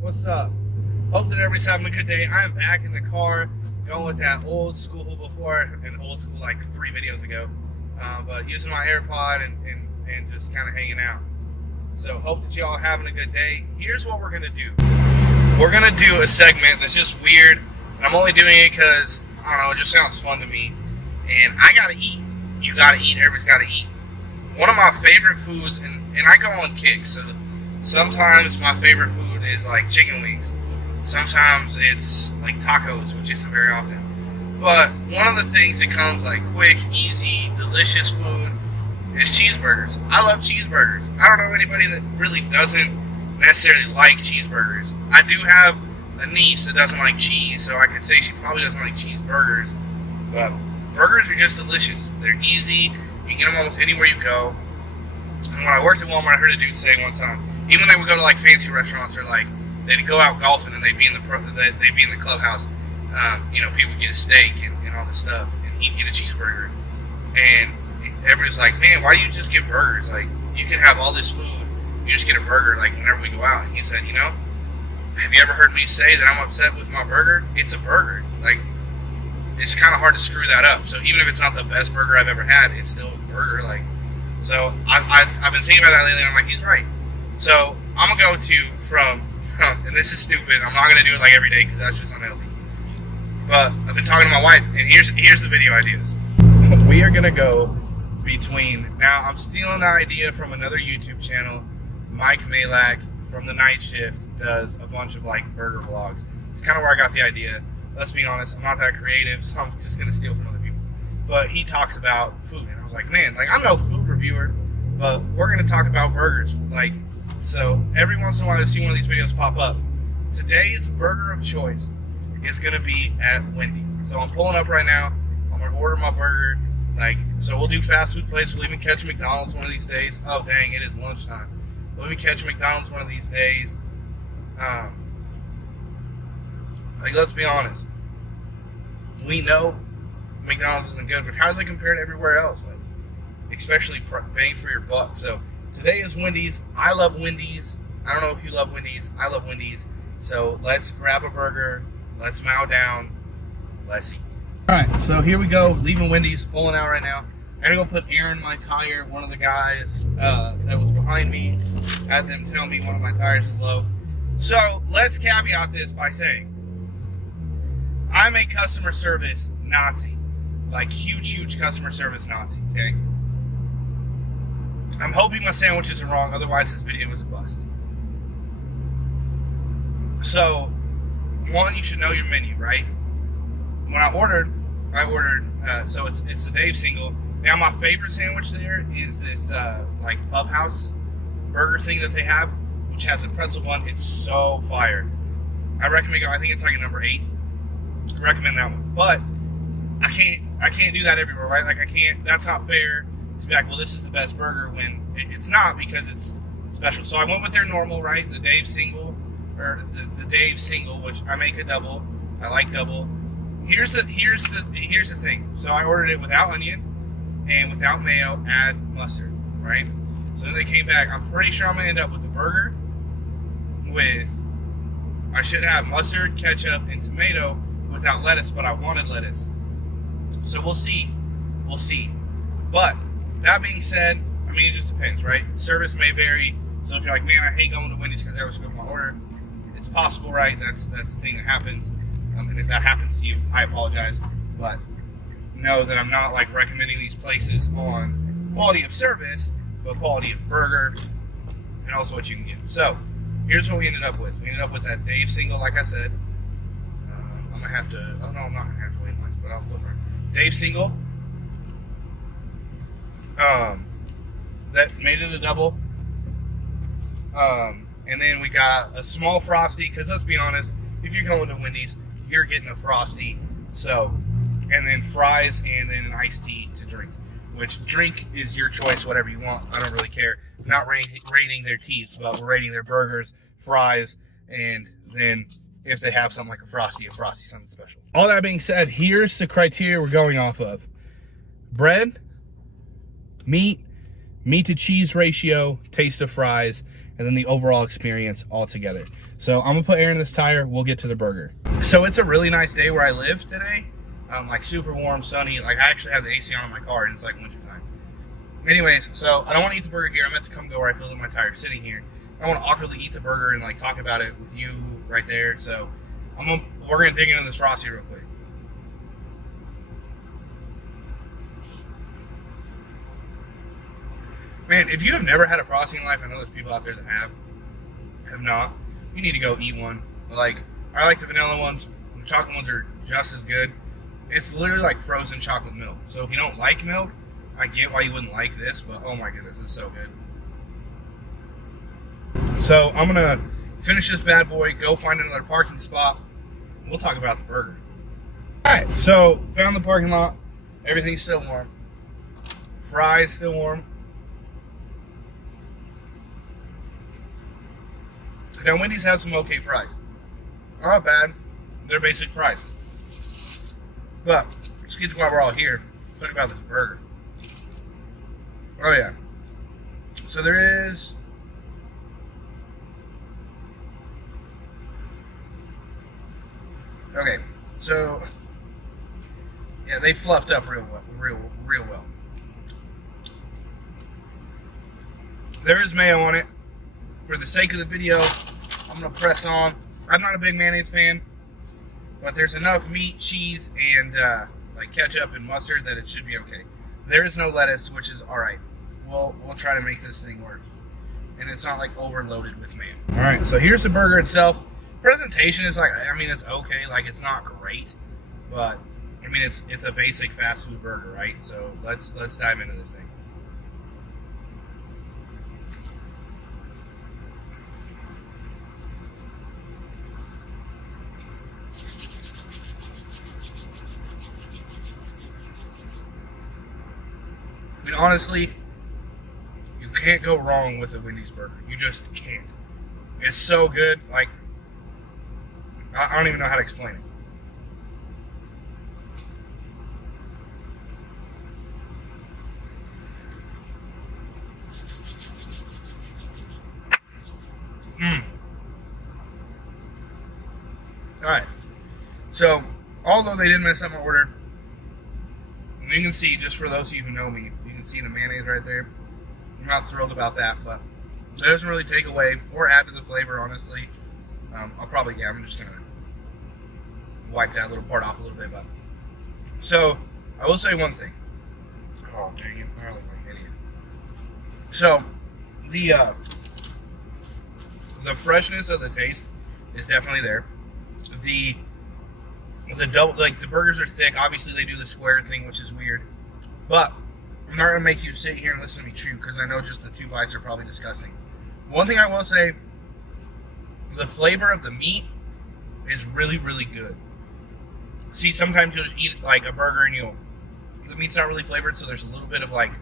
What's up? Hope that everybody's having a good day. I'm back in the car, going with that old school before, and old school like 3 videos ago, but using my AirPod and just kind of hanging out. So hope that y'all having a good day. Here's what we're gonna do. We're gonna do a segment that's just weird. And I'm only doing it because I don't know, it just sounds fun to me. And I gotta eat. You gotta eat. Everybody's gotta eat. One of my favorite foods, and I go on kicks. So sometimes my favorite food is like chicken wings. Sometimes it's like tacos, which isn't very often. But one of the things that comes like quick, easy, delicious food is cheeseburgers. I love cheeseburgers. I don't know anybody that really doesn't necessarily like cheeseburgers. I do have a niece that doesn't like cheese, so I could say she probably doesn't like cheeseburgers. But burgers are just delicious. They're easy. You can get them almost anywhere you go. And when I worked at Walmart, I heard a dude say one time, even when they would go to like fancy restaurants or like they'd go out golfing and they'd be in the clubhouse, people would get a steak and all this stuff, and he'd get a cheeseburger. And everybody's like, man, why do you just get burgers? Like, you can have all this food, you just get a burger, like, whenever we go out. And he said, have you ever heard me say that I'm upset with my burger? It's a burger. Like, it's kind of hard to screw that up. So even if it's not the best burger I've ever had, it's still a burger. Like, so I've been thinking about that lately, and I'm like, he's right. So I'm gonna go from, and this is stupid. I'm not gonna do it like every day because that's just unhealthy. But I've been talking to my wife, and here's the video ideas. We are gonna go between. Now I'm stealing the idea from another YouTube channel. Mike Malak from the Night Shift does a bunch of like burger vlogs. It's kind of where I got the idea. Let's be honest, I'm not that creative, so I'm just gonna steal from other people. But he talks about food, and I was like, man, like, I'm no food reviewer, but we're gonna talk about burgers. Like, so every once in a while I see one of these videos pop up. Today's burger of choice is gonna be at Wendy's. So I'm pulling up right now. I'm gonna order my burger. Like, so we'll do fast food place. We'll even catch McDonald's one of these days. Oh dang, it is lunchtime. We'll even catch McDonald's one of these days. Like, let's be honest. We know McDonald's isn't good, but how does it compare to everywhere else? Like, especially bang for your buck. So today is Wendy's. I love Wendy's. I don't know if you love Wendy's. I love Wendy's. So let's grab a burger. Let's mow down. Let's eat. All right, so here we go. Leaving Wendy's, pulling out right now. I gotta go put air in my tire. One of the guys that was behind me had them tell me one of my tires is low. So let's caveat this by saying I'm a customer service Nazi. Like, huge customer service Nazi, okay? I'm hoping my sandwiches are wrong, otherwise this video is a bust. So, one, you should know your menu, right? When I ordered, so it's a Dave single. Now, my favorite sandwich there is this, like, Pub House burger thing that they have, which has a pretzel bun. It's so fire. I recommend I think it's like a number 8. I recommend that one. But I can't do that everywhere, right? Like, I can't, that's not fair to be like, well, this is the best burger when it's not, because it's special. So I went with their normal, right? The Dave single, or the Dave single, which I make a double. I like double. Here's the thing. So I ordered it without onion and without mayo, add mustard, right? So then they came back. I'm pretty sure I'm gonna end up with the burger with, I should have mustard, ketchup, and tomato without lettuce, but I wanted lettuce. So we'll see. But that being said, I mean, it just depends, right? Service may vary. So if you're like, man, I hate going to Wendy's because I always go to my order, it's possible, right? That's the thing that happens. And if that happens to you, I apologize. But know that I'm not like recommending these places on quality of service, but quality of burger and also what you can get. So here's what we ended up with. We ended up with that Dave single, like I said. I'm gonna have to. Oh no, I'm not gonna have to wait lines, but I'll flip her. Dave single. That made it a double. And then we got a small Frosty, because let's be honest, if you're going to Wendy's, you're getting a Frosty. So, and then fries, and then an iced tea to drink. Which, drink is your choice, whatever you want. I don't really care. I'm not rating their teas, but we're rating their burgers, fries, and then if they have something like a Frosty, something special. All that being said, here's the criteria we're going off of. Bread, meat to cheese ratio, taste of fries, and then the overall experience altogether. So I'm gonna put air in this tire. We'll get to the burger. So it's a really nice day where I live today. Like super warm, sunny. Like I actually have the AC on in my car, and it's like winter time. Anyways, so I don't want to eat the burger here. I'm meant to come go where I filled up my tire sitting here. I want to awkwardly eat the burger and like talk about it with you right there. So we're gonna dig into this Frosty real quick. Man, if you have never had a Frosty in life, I know there's people out there that have not. You need to go eat one. Like I like the vanilla ones. The chocolate ones are just as good. It's literally like frozen chocolate milk. So if you don't like milk, I get why you wouldn't like this, but oh my goodness, it's so good. So I'm gonna finish this bad boy, go find another parking spot, and we'll talk about the burger. Alright, so found the parking lot. Everything's still warm. Fries still warm. Now Wendy's has some okay fries. They're not bad. They're basic fries. But let's get to why we're all here. Talk about this burger. Oh yeah. So there is okay. So yeah, they fluffed up real well. There is mayo on it. For the sake of the video, I'm gonna press on. I'm not a big mayonnaise fan, but there's enough meat, cheese, and like ketchup and mustard that it should be okay. There is no lettuce, which is all right. We'll try to make this thing work, and it's not like overloaded with mayo. All right, so here's the burger itself. Presentation is like, I mean, it's okay. Like it's not great, but I mean, it's a basic fast food burger, right? So let's dive into this thing. I mean, honestly, you can't go wrong with a Wendy's burger. You just can't. It's so good. Like, I don't even know how to explain it. Alright. So, although they didn't mess up my order, you can see, just for those of you who know me, you can see the mayonnaise right there. I'm not thrilled about that, but it doesn't really take away or add to the flavor, honestly. I'm just going to wipe that little part off a little bit. But so, I will say one thing. Oh, dang it. I look like an idiot. So, the freshness of the taste is definitely there. The burgers are thick. Obviously, they do the square thing, which is weird. But I'm not gonna make you sit here and listen to me chew, because I know just the 2 bites are probably disgusting. One thing I will say, the flavor of the meat is really, really good. See, sometimes you'll just eat like a burger and the meat's not really flavored, so there's a little bit of like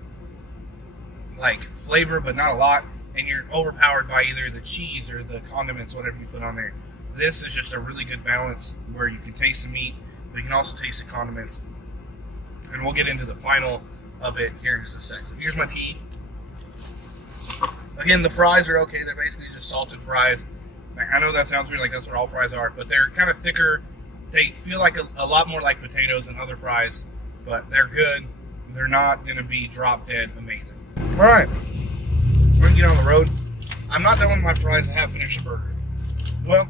flavor, but not a lot, and you're overpowered by either the cheese or the condiments, whatever you put on there. This is just a really good balance where you can taste the meat, but you can also taste the condiments. And we'll get into the final of it here in just a sec. So here's my tea. Again, the fries are okay. They're basically just salted fries. I know that sounds weird, like that's what all fries are, but they're kind of thicker. They feel like a lot more like potatoes than other fries, but they're good. They're not going to be drop dead amazing. All right, we're going to get on the road. I'm not done with my fries. I have finished the burger. Well,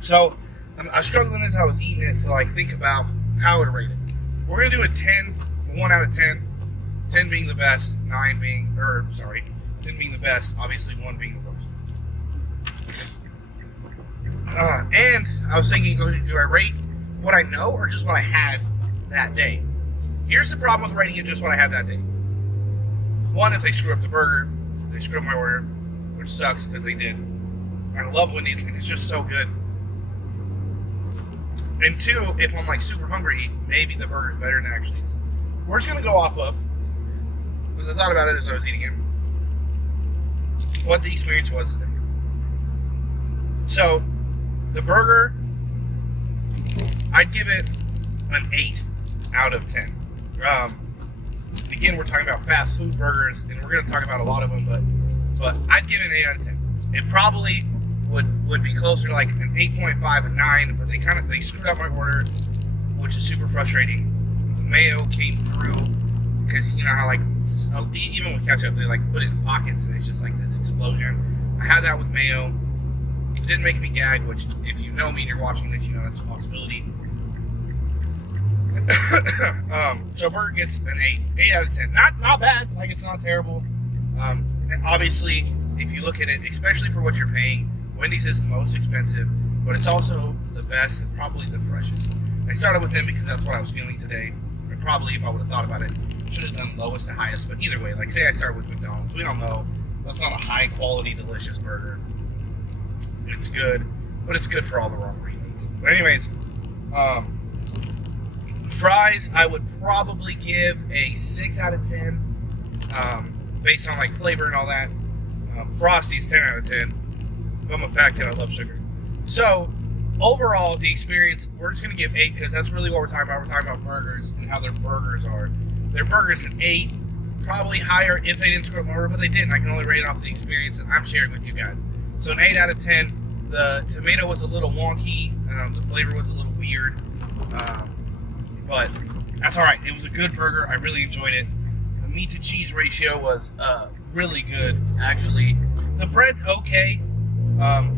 so I was struggling as I was eating it to like think about how I would rate it. We're going to do a 10, 1 out of 10. 10 being the best, 10 being the best, obviously 1 being the worst. And I was thinking, do I rate what I know or just what I had that day? Here's the problem with rating it just what I had that day. One, if they screw up the burger, they screw up my order, which sucks because they did. I love Wendy's, it's just so good. And 2, if I'm like super hungry, maybe the burger's better than it actually is. We're just going to go off of, because I thought about it as I was eating it, what the experience was today. So, the burger, I'd give it an 8 out of 10. again, we're talking about fast food burgers, and we're going to talk about a lot of them, but I'd give it an 8 out of 10. It probably would be closer to like an 8.5, a 9, but they screwed up my order, which is super frustrating. The mayo came through, because you know how like, even with ketchup, they like put it in pockets, and it's just like this explosion. I had that with mayo. It didn't make me gag, which if you know me and you're watching this, you know that's a possibility. So burger gets an 8 out of 10. Not bad. Like, it's not terrible. Obviously, if you look at it, especially for what you're paying, Wendy's is the most expensive, but it's also the best and probably the freshest. I started with them because that's what I was feeling today. And probably, if I would have thought about it, should have done lowest to highest. But either way, like say I start with McDonald's, we don't know. That's not a high quality, delicious burger. It's good, but it's good for all the wrong reasons. But anyways, fries, I would probably give a 6 out of 10, based on like flavor and all that. Frosty's 10 out of 10. I'm a fat kid, I love sugar. So overall, the experience, we're just going to give 8 because that's really what we're talking about. We're talking about burgers and how their burgers are. Their burgers an 8, probably higher if they didn't screw up my order, but they didn't. I can only rate it off the experience that I'm sharing with you guys. So an 8 out of 10. The tomato was a little wonky. The flavor was a little weird. But that's all right. It was a good burger. I really enjoyed it. The meat to cheese ratio was really good, actually. The bread's okay.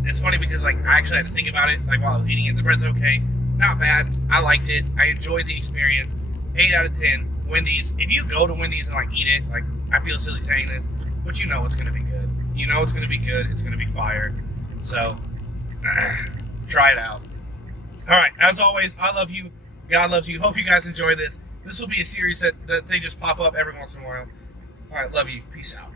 It's funny because like I actually had to think about it like while I was eating it. The bread's okay. Not bad. I liked it. I enjoyed the experience. 8 out of 10. Wendy's. If you go to Wendy's and like eat it, like I feel silly saying this, but you know it's gonna be good. You know it's gonna be good. It's gonna be fire. So try it out. All right. As always, I love you. God loves you. Hope you guys enjoy this. This will be a series that they just pop up every once in a while. All right. Love you. Peace out.